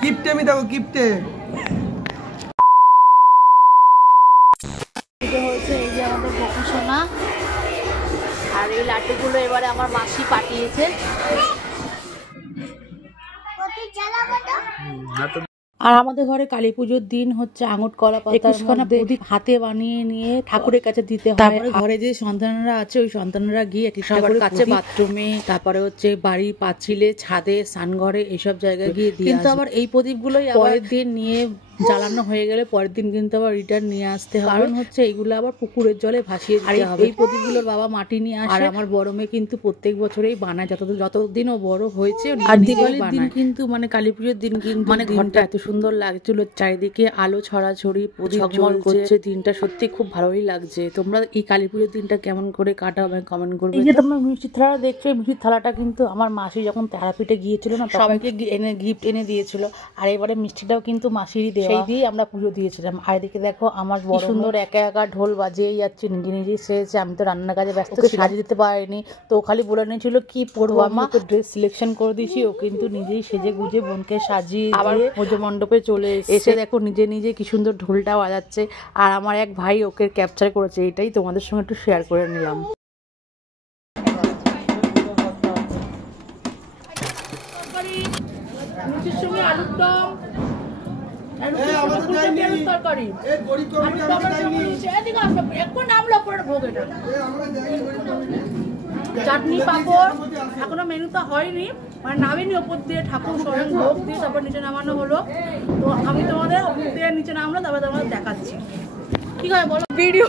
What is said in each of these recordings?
কিপটে আমি দেখো কিপটে হয়েছে। এই যে আমাদের বকু সোনা, আর এই লাড্ডুগুলো এবারে আমার মাসি পাঠিয়েছে। আর আমাদের ঘরে কালী পুজোর দিন হচ্ছে আঙুর কলা পাতার মধ্যে হাতে বানিয়ে নিয়ে ঠাকুরের কাছে দিতে হয়। তারপরে ঘরে যে সন্তানরা আছে ওই সন্তানরা গিয়ে সবার কাছে বাথরুমে, তারপরে হচ্ছে বাড়ির পাঁচিলে, ছাদে, স্নানঘরে এইসব জায়গায় গিয়ে দিয়ে। কিন্তু আবার এই প্রদীপগুলোই পরের দিন নিয়ে জ্বালানো হয়ে গেলে পরের দিন কিন্তু আবার রিটার্ন নিয়ে আসতে হবে, কারণ হচ্ছে এইগুলো আবার পুকুরের জলে ভাসিয়ে দিতে হবে। এই প্রদীপগুলোর বাবা মাটি নিয়ে আসে। আর আমার বড় মেয়ে কিন্তু প্রত্যেক বছরেই বানায়, যতদিন ও বড় হয়েছে। আর দিওয়ালির দিন কিন্তু মানে কালী পুজোর দিন কিন্তু মানে ঘরটা এত সুন্দর লাগছিল, চারিদিকে আলো ছড়াছড়ি, প্রদীপ জ্বলছে, দিনটা সত্যি খুব ভালোই লাগছে। তোমরা এই কালী পুজোর দিনটা কেমন করে কাটাও আমায় কমেন্ট করবে। এই যে তোমরা মিষ্টির থালা দেখছো, মিষ্টির থালাটা কিন্তু আমার মাসি যখন তারাপীঠে গিয়েছিল না, সবাইকে গিফট এনে দিয়েছিল। আর এবারে মিষ্টিটাও কিন্তু মাসিরই দেওয়া, সেই দিয়ে আমরা পুজো দিয়েছিলাম। আর এদিকে দেখো আমার বড় সুন্দর একা একা ঢোল বাজিয়েই যাচ্ছে, নিজে নিজেই সেজেছে। আমি তো রান্নার কাজে ব্যস্ত, সাজিয়ে দিতে পারিনি। তো ও খালি বলে নিয়েছিল কি পরবো, আমার তো ড্রেস সিলেকশন করে দিয়েছি। ও কিন্তু নিজেই সেজে গুজে বোনকে সাজিয়ে আবার পুজো মণ্ডপে চলে এসে দেখো নিজে নিজে কি সুন্দর ঢোলটা বাজাচ্ছে। আর আমার এক ভাই ওকে ক্যাপচার করেছে, এটাই তোমাদের সঙ্গে একটু শেয়ার করে নিলাম। আলুর দম, চাটনি, পাঁপড়, এখনো মেনুটা হয়নি, মানে নামিনি ওপর দিয়ে, ঠাকুর স্বয়ং ভোগ দিয়ে তারপর নিচে নামানো হলো। তো আমি তোমাদের ওপর দিয়ে নিচে নামলো, তারপরে তোমাদের দেখাচ্ছি। ঠিক আছে বলো ভিডিও।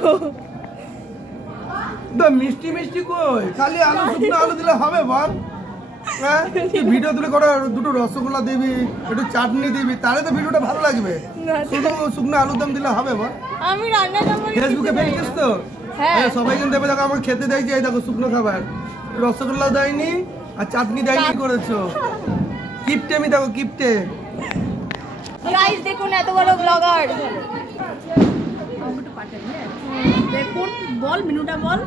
মিষ্টি মিষ্টি কই, খালি আলু শুকনো আলু দিলে হবে বল? হ্যাঁ, ভিডিও তুলে করে দুটো রসগোল্লা দিবি, একটু চাটনি দিবি, তাহলে তো ভিডিওটা ভালো লাগবে। শুধু শুকনো আলুর দম দিলে হবে বল? আমি রান্না ফেসবুকে পেয়েছিস তো? হ্যাঁ, সবাই কিন্তু দেবে, দেখো আমাকে খেতে দেয়, এই দেখো শুকনো খাবার, রসগোল্লা দেয়নি আর চাটনি দেয়নি করেছো। কিপটে আমি দেখো কিপটে। গাইস দেখুন এত বড় ব্লগার। দেখুন বল মেনুটা বল,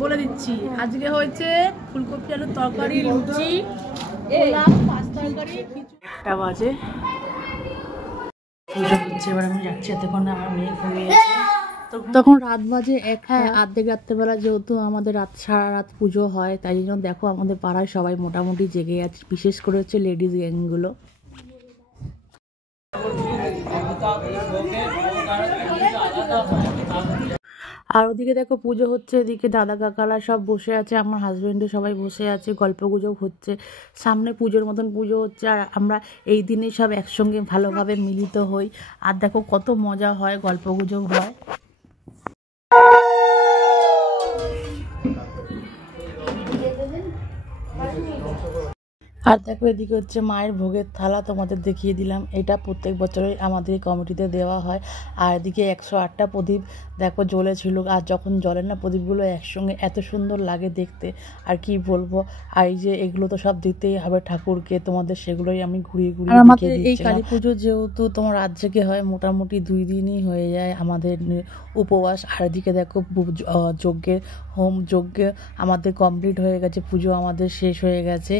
বলে দিচ্ছি। আজকে হয়েছে ফুলকপি আলুর তরকারি, লুচি, পোলাও, পাঁচ তরকারি, একটা বাজে পুজো হচ্ছে। এবার আমি যাচ্ছি, এতক্ষণ আমার মেয়ে ঘুমিয়েছে। তখন রাত বাজে একটা, আর্ধেক রাত্রেবেলা, যেহেতু আমাদের সারা রাত পুজো হয়, তাই জন্য দেখো আমাদের পাড়ায় সবাই মোটামুটি জেগে আছে, বিশেষ করে হচ্ছে লেডিস গ্যাংগুলো। আর ওদিকে দেখো পুজো হচ্ছে, এদিকে দাদা কাকারা সব বসে আছে, আমার হাজবেন্ডও সবাই বসে আছে, গল্প গুজব হচ্ছে। সামনে পুজোর মতন পুজো হচ্ছে, আর আমরা এই দিনে সব একসঙ্গে ভালোভাবে মিলিত হই। আর দেখো কত মজা হয়, গল্প গুজব হয়। আর দেখো এদিকে হচ্ছে মায়ের ভোগের থালা, তোমাদের দেখিয়ে দিলাম। এটা প্রত্যেক বছরই আমাদের কমিটিতে দেওয়া হয়। আর এদিকে 108টা প্রদীপ দেখো জ্বলেছিল, আর যখন জ্বলে না প্রদীপগুলো একসঙ্গে, এত সুন্দর লাগে দেখতে, আর কি বলবো। আর এই যে এগুলো তো সব দিতেই হবে ঠাকুরকে, তোমাদের সেগুলোই আমি ঘুরিয়ে ঘুরিয়ে আমাদের এই কালী পুজো যেহেতু তোমার রাত জেগে হয়, মোটামুটি 2 দিনই হয়ে যায় আমাদের উপবাস। আর এদিকে দেখো যজ্ঞের যজ্ঞে আমাদের কমপ্লিট হয়ে গেছে, পুজো আমাদের শেষ হয়ে গেছে।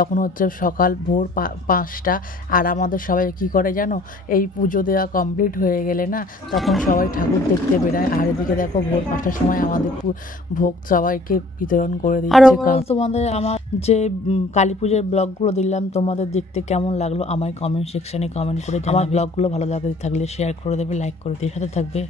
তখন হচ্ছে সকাল ভোর 5টা। আর আমাদের সবাই কি করে জানো, এই পুজো দেওয়া কমপ্লিট হয়ে গেলে না, তখন সবাই ঠাকুর দেখতে বেরোয়। আর এদিকে দেখো ভোর 5টার সময় আমাদের ভোগ সবাইকে বিতরণ করে দিচ্ছে। কারণ তোমাদের আমার যে কালী পুজোর ব্লগগুলো দিলাম, তোমাদের দেখতে কেমন লাগলো আমায় কমেন্ট সেকশনে কমেন্ট করে। আমার ব্লগগুলো ভালো লাগতে থাকলে শেয়ার করে দেবে, লাইক করে দিয়ে সাথে থাকবে।